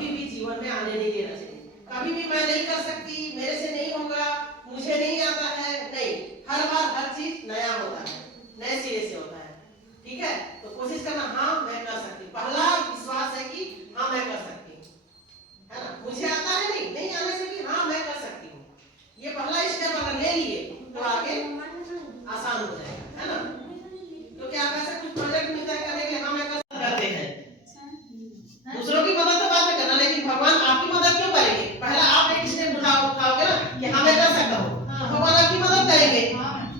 कभी भी जीवन में आने नहीं देना चाहिए। कभी भी मैं नहीं कर सकती, मेरे से नहीं होगा, मुझे नहीं आता है, नहीं। हर बार हर चीज नया होता है, नए सिरे से होता है। ठीक है, तो कोशिश करना हाँ मैं कर सकती हूँ। पहला विश्वास है कि हाँ मैं कर सकती हूँ, है ना। मुझे आता है नहीं आने से भी हाँ मैं कर सकती हूँ। ये पहला स्टेप अगर ले लिए तो आगे आसान हो जाएगा, है ना। क्योंकि आप ऐसा कुछ प्रोजेक्ट मिलता है करने के लिए हाँ मैं करते हैं। दूसरों की मदद तो बाद में करना, लेकिन भगवान आपकी मदद क्यों करेंगे? पहला आप एक स्टेप उठाओगे ना कि हाँ मैं कर सकता हूँ, तो भगवान आपकी मदद करेंगे।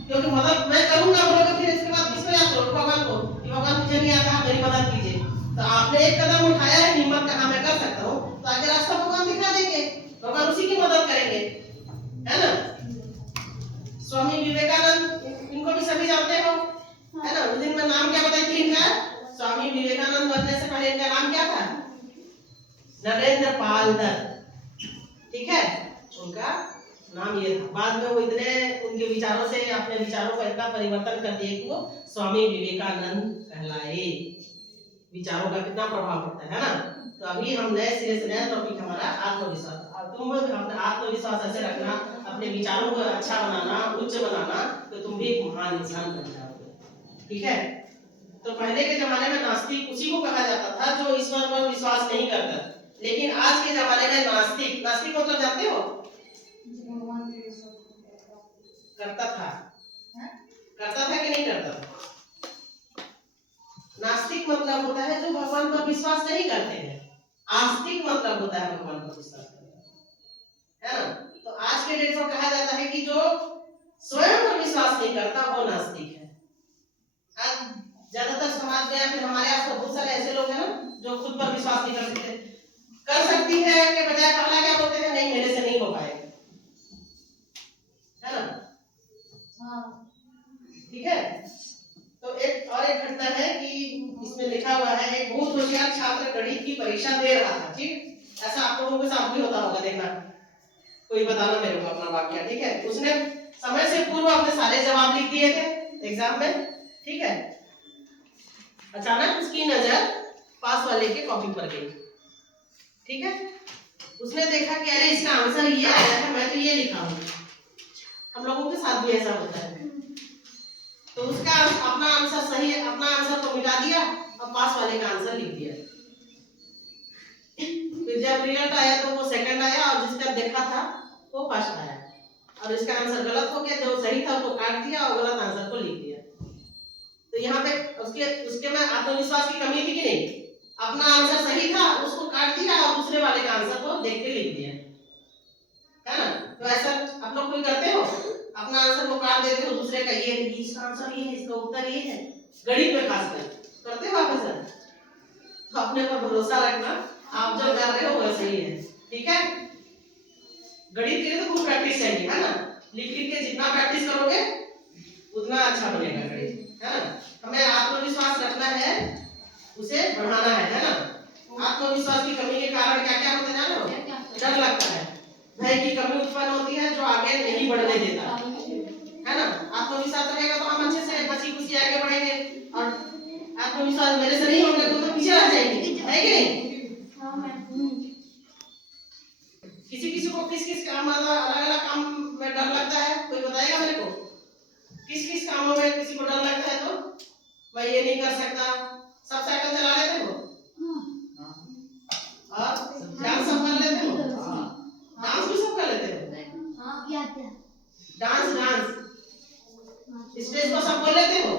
क्योंकि मदद मैं करूंगा बोलोगे, फिर इसके बाद किसको याद करोगे? भगवान को, कि भगवान मुझे नहीं आता, मेरी मदद कीजिए। तो आपने एक कदम उठाया है, हिम्मत का, हाँ मैं कर सकता हूँ, तो आगे रास्ता भगवान दिखा देंगे, भगवान उसी की मदद करेंगे, है ना। स्वामी विवेकानंद, इनको भी सभी जानते हो, है ना। उस दिन मैं नाम क्या बताई थी इनका? स्वामी विवेकानंद बनने से पहले इनका नाम क्या था? नरेंद्र पाल दत्त। ठीक है, उनका नाम ये था। बाद में वो इतने उनके विचारों से अपने विचारों का इतना परिवर्तन कर दिए कि वो स्वामी विवेकानंद कहलाए। विचारों का कितना प्रभाव पड़ता है ना। तो अभी हम नए सिरे से नया टॉपिक हमारा आत्मविश्वास। तुम अपना आत्मविश्वास ऐसे रखना, अपने विचारों को अच्छा बनाना, उच्च बनाना, तो तुम भी एक महान इंसान बन जाओगे। ठीक है, तो पहले के जमाने में नास्तिक उसी को कहा जाता था जो ईश्वर पर विश्वास नहीं करता। लेकिन आज के जमाने में नास्तिक, नास्तिक मतलब जानते हो? करता था, करता था कि नहीं करता था? नास्तिक मतलब होता है जो भगवान पर विश्वास नहीं करते हैं। आस्तिक मतलब होता है भगवान पर विश्वास करना, है ना। तो आज के डेट में कहा जाता है कि जो स्वयं पर विश्वास नहीं करता वो नास्तिक है। आज ज्यादातर समाज में या फिर हमारे आसपास बहुत सारे ऐसे लोग हैं ना जो खुद पर विश्वास नहीं कर सकते। कर सकती है के बजाय पहला क्या बोलते हैं? नहीं मेरे से नहीं हो पाएगा, है ना। ठीक है, तो एक और एक घटना है कि इसमें लिखा हुआ है, एक बहुत होशियार छात्र गणित की परीक्षा दे रहा था। ठीक, ऐसा आप लोगों के साथ भी होता होगा, देखना कोई बताना मेरे को अपना वाक्य। ठीक है, उसने समय से पूर्व अपने सारे जवाब लिख दिए थे एग्जाम में। ठीक है, अचानक उसकी नजर पास वाले के कॉपी पर गई। ठीक है, उसने देखा कि अरे इसका आंसर ये आया है, मैं तो ये लिखा हूँ। हम लोगों के साथ भी ऐसा होता है। तो उसका अपना आंसर सही है, अपना आंसर तो मिटा दिया और पास वाले का आंसर लिख दिया। फिर जब रिजल्ट आया तो वो सेकंड आया और जिसका देखा था वो फर्स्ट आया। और इसका आंसर गलत हो गया, जो सही था उसको काट दिया और गलत आंसर को लिख दिया। तो यहाँ पे उसके में आत्मविश्वास की कमी थी कि नहीं? अपना आंसर सही था, उसको काट दिया और दूसरे वाले का आंसर को देख के लिख दिया, है ना। तो ऐसा आप लोग कोई करते हो? अपना आंसर को काट देते हो, दूसरे का ये इसका आंसर ये है, इसका उत्तर ये है। गणित में खासकर करते हो आप ऐसा? तो अपने पर भरोसा रखना, आप जो कर रहे हो वैसे ही है। ठीक है, गणित के लिए तो खूब प्रैक्टिस चाहिए, है ना। लिख लिख के जितना प्रैक्टिस करोगे उतना अच्छा बनेगा गणित, है ना। हमें आत्मविश्वास रखना है, उसे बढ़ाना है ना। आत्मविश्वास की कमी के कारण क्या क्या होता है जानो? डर लगता है, भय की कमी उत्पन्न होती है जो आगे नहीं बढ़ने देता, है ना। आत्मविश्वास रहेगा तो हम अच्छे से बची खुशी आगे बढ़ेंगे। और आत्मविश्वास मेरे से नहीं होगा तो पीछे रह जाएंगे, है कि नहीं? किसी किसी को किस किस काम, अलग अलग काम में डर लगता है, कोई बताएगा मेरे को? किस किस कामों में किसी को डर लगता है? तो मैं ये नहीं कर सकता। सब साइकिल चला लेते हो और डांस सब कर लेते हो? डांस भी सब कर लेते हो? डांस स्टेज पर सब बोल लेते हो?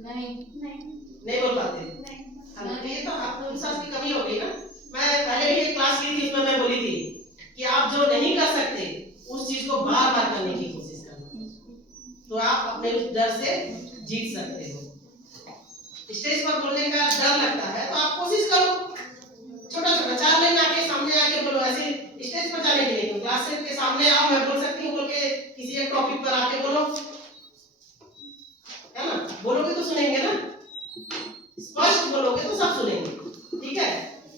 नहीं बोल पाते। ये तो आत्मविश्वास की कमी हो गई ना। मैं पहले भी एक क्लास ली थी, उसमें मैं बोली थी कि आप जो नहीं कर सकते उस चीज को बार बार करने की कोशिश करना, तो आप अपने उस डर से जीत सकते हो। स्टेज पर बोलने का डर लगता है तो आप कोशिश करो, छोटा छोटा 4 लाइन आके सामने आके बोलो। ऐसे स्टेज पर जाने के लिए तो क्लास के सामने आओ, मैं बोल सकती हूँ बोल के किसी एक टॉपिक पर आके बोलो, है ना। बोलोगे तो सुनेंगे ना, स्पष्ट बोलोगे तो सब सुनेंगे। ठीक है,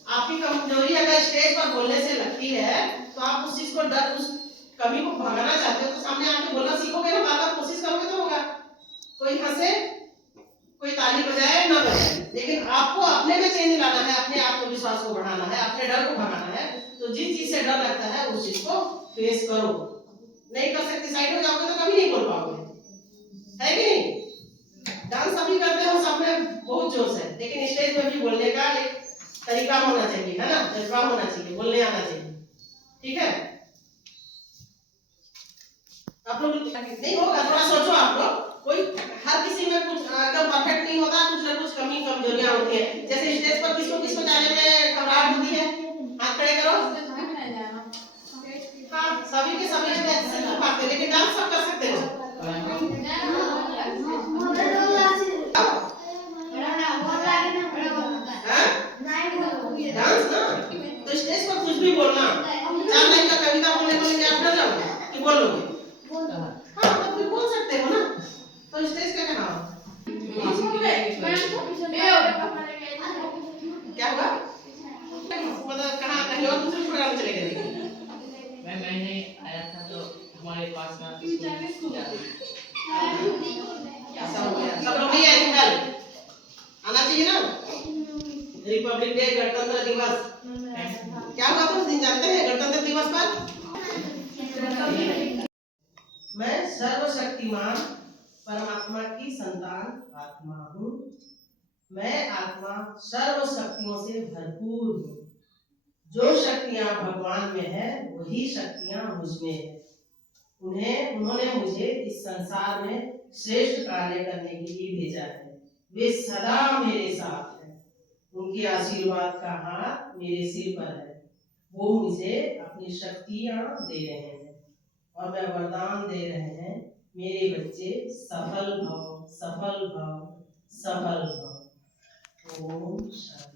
आपकी कमजोरी अगर स्टेज पर बोलने से लगती है तो आप उस चीज को डर, उस कमी को भगाना चाहते हो तो सामने आके बोलना सीखोगे ना, बार बार कोशिश करोगे तो होगा। कोई हंसे, कोई ताली बजाए ना बजाए, लेकिन आपको अपने में चेंज लाना है, अपने आत्मविश्वास को बढ़ाना है, अपने डर को भगाना है। तो जिस चीज से डर लगता है उस चीज को फेस करो। नहीं कर सकते, साइड हो जाओगे तो कभी नहीं बोल पाओगे, है कि नहीं? डांस सभी करते हो, सब में बहुत जोश है, लेकिन स्टेज पे भी बोलने का एक तरीका होना चाहिए, है ना, जज्बा होना चाहिए, बोलने आना चाहिए, ठीक है? आप लोग नहीं होगा, थोड़ा सोचो आप लोग, कोई हर किसी में कुछ एकदम परफेक्ट नहीं होता, कुछ ना कुछ कमी कमजोरियां होती है। जैसे स्टेज पर किसको जाने में घबराहट होती है, हाथ खड़े करो। हाँ, सभी के सभी स्टेज से नहीं पाते, लेकिन डांस सब कर सकते हो। डांस ना, तो स्टेज पर कुछ भी बोलना, 4 लाइन का कविता बोलने बोलेंगे, आप डर जाओगे कि बोलोगे? हाँ, तो फिर बोल सकते हो ना, तो स्टेज का क्या हो? क्या हुआ? मतलब कहाँ कहीं और दूसरे प्रोग्राम चले गए? मैंने आया था तो हमारे पास ना स्कूल ऐसा हो गया, सब लोग नहीं आए कल, आना चाहिए ना। रिपब्लिक डे, गणतंत्र दिवस, क्या हुआ था उस दिन जानते हैं? गणतंत्र दिवस पर मैं सर्वशक्तिमान परमात्मा की संतान आत्मा हूँ। मैं आत्मा सर्व शक्तियों से भरपूर हूँ। जो शक्तियां भगवान में है वही शक्तियां मुझमें है। उन्होंने मुझे इस संसार में श्रेष्ठ कार्य करने के लिए भेजा है। वे सदा मेरे साथ हैं। उनके आशीर्वाद का हाथ मेरे सिर पर है। वो मुझे अपनी शक्तियां दे रहे हैं और मैं वरदान दे रहे हैं, मेरे बच्चे सफल भव, सफल भव, सफल भव। ओम शांति।